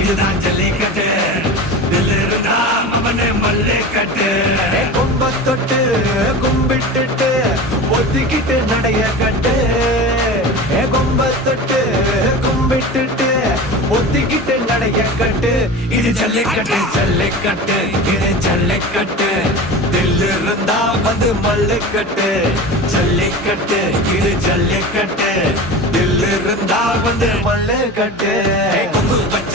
இதுதான் ஜல்லிக்கட்டு தில் இருந்தா அவனே மல்லிக்கட்டு கொம்ப தொட்டு கும்பிட்டுட்டு ஒத்திக்கிட்டு நடைய கட்டு கொம்ப தொட்டு கும்பிட்டுட்டு ஒத்திக்கிட்டு நடைய கட்டு இது ஜல்லிக்கட்டு ஜல்லிக்கட்டு இது ஜல்லிக்கட்டு தில் இருந்தா வந்து மல்லிக்கட்டு ஜல்லிக்கட்டு இது ஜல்லிக்கட்டு தில் இருந்தா வந்து மல்லு கட்டு கொம்பு வச்சு